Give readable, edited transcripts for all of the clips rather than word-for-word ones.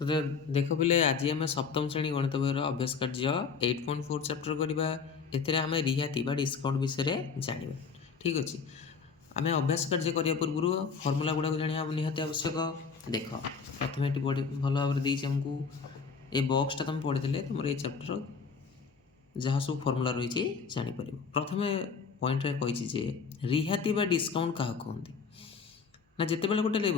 तो देख पिले आज आम सप्तम श्रेणी गणित बहिर अभ्यास कार्य 8.4 चैप्टर करवा एम रिहाती डिस्काउंट विषय जाना ठीक अच्छे। आम अभ्यास कार्य करने पूर्व फर्मूला गुड़ाक जाना निहाती आवश्यक। देख प्रथम ये भल भाव आमको ये बक्सटा तुम पढ़ी तुम ये चैप्टर जहाँ सब फर्मूला रही जापर। प्रथम पॉइंट कही रिहाती डिस्काउंट क्या कहते ना जिते बड़े गोटे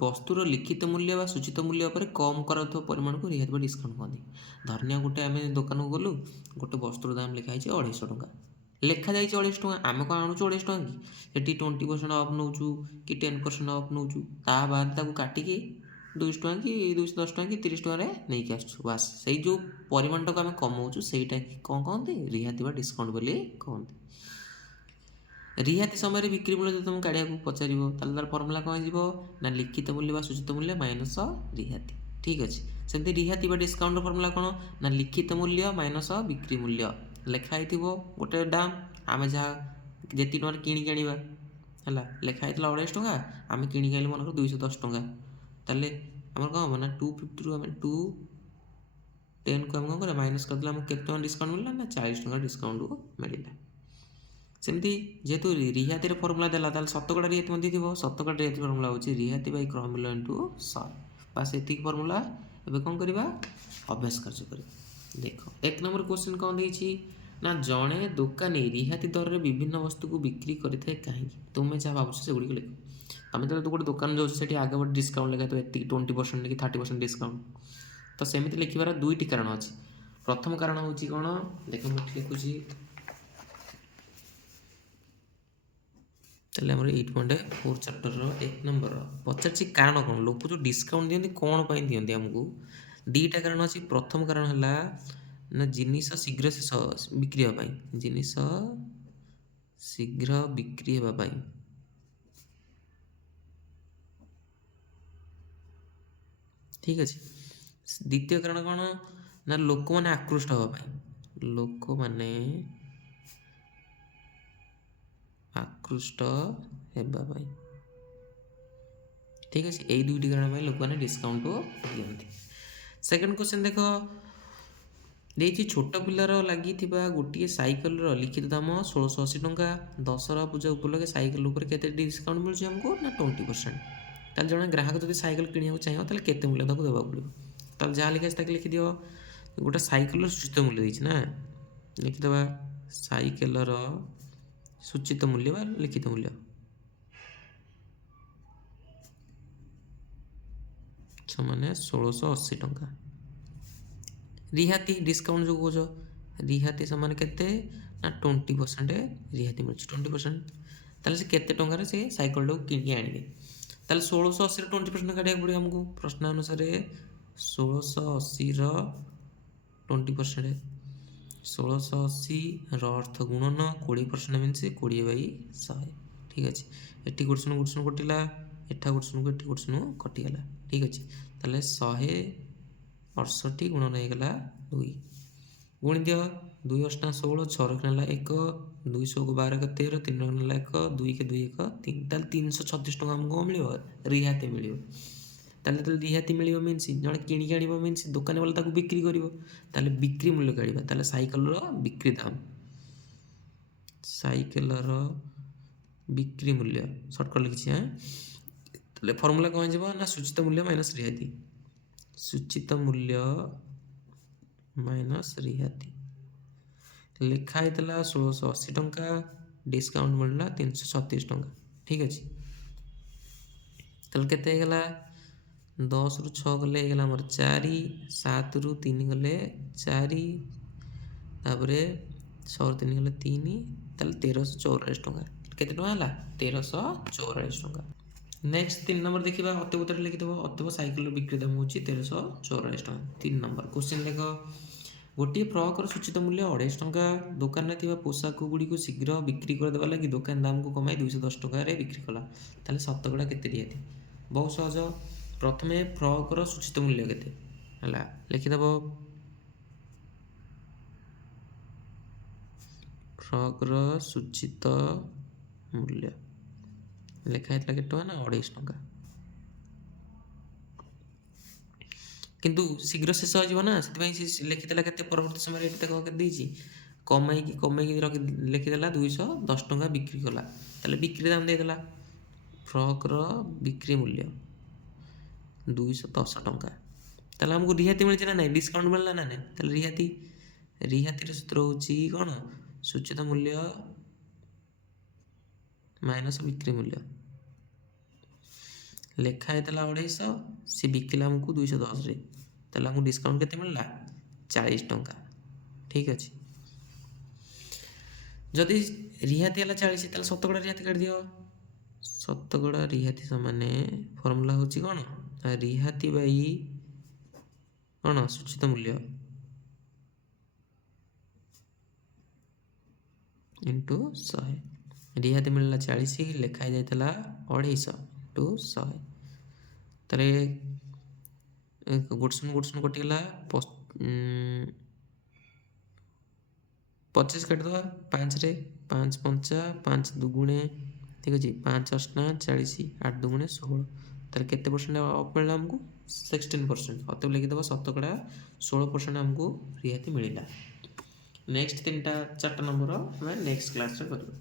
वस्तुर लिखित मूल्य व सूचित मूल्य पर कम कर परिमाण को रिहाती डिस्काउंट कहते। धरनिया गोटे आम दुकान को गलु गोटे वस्तुर दाम लिखाई 250 टଙ୍କା लिखा जाए 250 टଙ୍କା आम कौन आणु 250 टଙ୍କା कि 20% अफ नौ कि 10% अफ नौ ता बाद काटिकी 200 टଙ୍କା कि 210 टଙ୍କା कि 30 टଙ୍କା नहीं आसु बास से जो परिमाण टाक आम कमाऊँ से कौन कहते रिहाती डिस्काउंट बोली कहते। रिहाती समय बिक्री मूल्य जो तुम काढ़ा पचार तार फर्मूला कौन हो ना लिखित मूल्य व सूचित मूल्य माइनस रिहाती ठीक अच्छे। सेमती रिहाती डिस्काउंट फर्मूला कौन ना लिखित मूल्य माइनस बिक्री मूल्य लिखाई गोटे दाम आम जहाँ जी टकर किणी आना है लिखाई 250 टଙ୍କା आम किणी आने मन 210 टଙ୍କା ताल आम कौन हम ना 250 रु आम 210 को आम कौन कर माइनस करदे आम के डिस्काउंट मिलला ना 40 टଙ୍କା डिस्काउंट मिलला। सेमती जेहेतु रिहाती फर्मूला देला शतकड़ा रिहाती थी शतकड़ा रिहाती फर्मूला होची रिहाती बाई क्रय मूल्य इंटू 100 बास ये फर्मूला एवं कौन करवा अभ्यास कार्य कर। देख एक नंबर क्वेश्चन कौन देती ना जड़े दोकानी रिहाती दर में विभिन्न वस्तु को बिक्री करें कहीं तुम्हें जहाँ भाव से गुड़िक लिख तुम तो गोटे दुकान जाऊँ आगे गोटे डिस्काउंट लिखा तो ये 20% कि 30% डिस्काउंट तो सेमती लिखार दुईट कारण अच्छे। प्रथम कारण हूँ कौन देख मुझे लिखुची चलिए आम 8.4 चैप्टर एक नंबर पचार कारण कौन लोक जो डिस्काउंट दिखती कौन पर दिखती आमको दीटा कारण अच्छी। प्रथम कारण है ना जिनिस शीघ्र से बिक्री हाँपाई जिनिस शीघ्र बिक्री हाँपाई ठीक अच्छे। द्वितीय कारण कौन ना लोक मैंने आकृष्ट हाँपाई लोक मैंने आकृष्ट हेबाई ठीक अच्छे। यही दुईट कारण लोक मैंने डिस्काउंट दिखती। सेकेंड क्वेश्चन देख देखिए छोट पिलार लगी गोटे सैकल लिखित दाम 1680 टଙ୍କା दशहरा पूजा उपलक्षे सैकल के डिस्काउंट मिलूँ आमको ना 20%। ताल जड़े ग्राहक जो सैकल किणा चाहिए तो केते मूल्य ताको देवा पड़ो ताल जहाँ लिखा है लिखिद गोटे सैकल सूचित मूल्य देना लिखिदे सैकल सूचित मूल्य व लिखित मूल्य समान 1680 टଙ୍କା रिहाती डिस्काउंट जो कौच रिहाती सामान केते ना 20% रिहाती मिलूँ 20% ताले से केते टंकार से सैकल टाक कि आने ताले 1680 20% काटा पड़े आमको प्रश्न अनुसार 1680 20% 1680 अर्थ गुणन 20% मीनस 20/100 ठीक अच्छे। ये गोटसन गोटसन कटिला एठा गोटसन को एटी गोटसन कटिगला ठीक अच्छे। ताले 168 गुणन होगा 2 गुणी दियो 2 8 16 6 रखना 1 200 को 12 का 13 3 रखना 1 2 के 2 1 3 ताल 336 टଙ୍କା आमको मिल रिहाती मिल ताले रिहाती मिल मीनस जड़े किणी आण मीनस दुकान वाला बिक्री कर बिक्री मूल्य काढ़ा ताले सैकल बिक्री दाम सैकल बिक्री मूल्य सर्टकट लिखी हाँ फर्मूला कौन हो ना सूचित मूल्य माइनस रिहाती सूचित मूल्य माइनस रिहाती लिखाई 1680 टଙ୍କା डिस्काउंट मिलला 336 टଙ୍କା ठीक अच्छे। ताल केते गला 10 रु 6 गले आमर 4 7 रु 3 गले 4 तापर 6 रु 3 गले 3 ताल 1344 टଙ୍କା केते टଙ୍କା है 1344 टଙ୍କା। नेक्स्ट 3 नंबर देखा अतव उत्तर लिखिदेव अतव सैकल बिक्री दाम हूँ 1344 टଙ୍କା। 3 नंबर क्वेश्चन देख गोटे फ्रकर सूचित मूल्य 250 टଙ୍କା दुकान में पोशाक गुड़ी शीघ्र बिक्री करदेवा लगी दुकान दाम को कमाई 210 टଙ୍କା बिक्री कला ताले शतकड़ा केते रिहाती बहुत सहज। प्रथम फ्रकर सूचित मूल्य केते है लिखिदेव फ्रकर सूचित मूल्य लिखाई के टଙ୍କା ना 250 टଙ୍କା କିନ୍ତୁ ଶୀଘ୍ର ଶେଷ ହେଇଯିବ ନା, ସେଥିପାଇଁ ସେ ଲେଖିଦେଲା କେତେ ପରବର୍ତ୍ତୀ ସମୟରେ ଏଠି ଦେଖ କେତେ ଦେଇଛି, କମେଇକି ଲେଖିଦେଲା 210 ଟଙ୍କା ବିକ୍ରି କଲା। ତାହେଲେ ବିକ୍ରି ଦାମ ଦେଇଦେଲା, ଫ୍ରକ୍ର ବିକ୍ରି ମୂଲ୍ୟ 210 ଟଙ୍କା। ତାହେଲେ ଆମକୁ ରିହାତି ମିଳିଛି ନା ନାହିଁ, ଡିସକାଉଣ୍ଟ ମିଳିଲା ନା ନାହିଁ। ତାହେଲେ ରିହାତିର ସୂତ୍ର ହେଉଛି କ'ଣ, ସୂଚିତ ମୂଲ୍ୟ ମାଇନସ୍ ବିକ୍ରି ମୂଲ୍ୟ। ଲେଖା ହେଇଥିଲା 250, ସେ ବିକିଲା ଆମକୁ 210ରେ, ତାହେଲେ ଆମକୁ ଡିସକାଉଣ୍ଟ କେତେ ମିଳିଲା, 40 ଟଙ୍କା। ଠିକ୍ ଅଛି। ଯଦି ରିହାତି ହେଲା 40, ତାହେଲେ ଶତକଡ଼ା ରିହାତି କାଟିଦିଅ। ଶତକଡ଼ା ରିହାତି ସମାନେ ଫର୍ମୁଲା ହେଉଛି କ'ଣ, ରିହାତି ବାଇ କ'ଣ, ସୂଚିତ ମୂଲ୍ୟ ଇଣ୍ଟୁ 100। ରିହାତି ମିଳିଲା 40, ଲେଖା ହେଇଯାଇଥିଲା 250 ଇଣ୍ଟୁ 100। ତାହେଲେ ଗୋଟେ ଶୂନ କଟିଗଲା, 25 କାଟିଦେବା 5ରେ, 5 5 5 2 ଠିକ୍ ଅଛି, 5 8 40, 8 2 16। ତାହେଲେ କେତେ ପରସେଣ୍ଟ ଅଫ୍ ମିଳିଲା ଆମକୁ, 16%। ଅତএବ ଲେଖିଦେବା ଶତକଡ଼ା 16% ଆମକୁ ରିହାତି ମିଳିଲା। ନେକ୍ସଟ 4ଟା ନମ୍ବର ଆମେ ନେକ୍ସଟ କ୍ଲାସରେ କରିବା।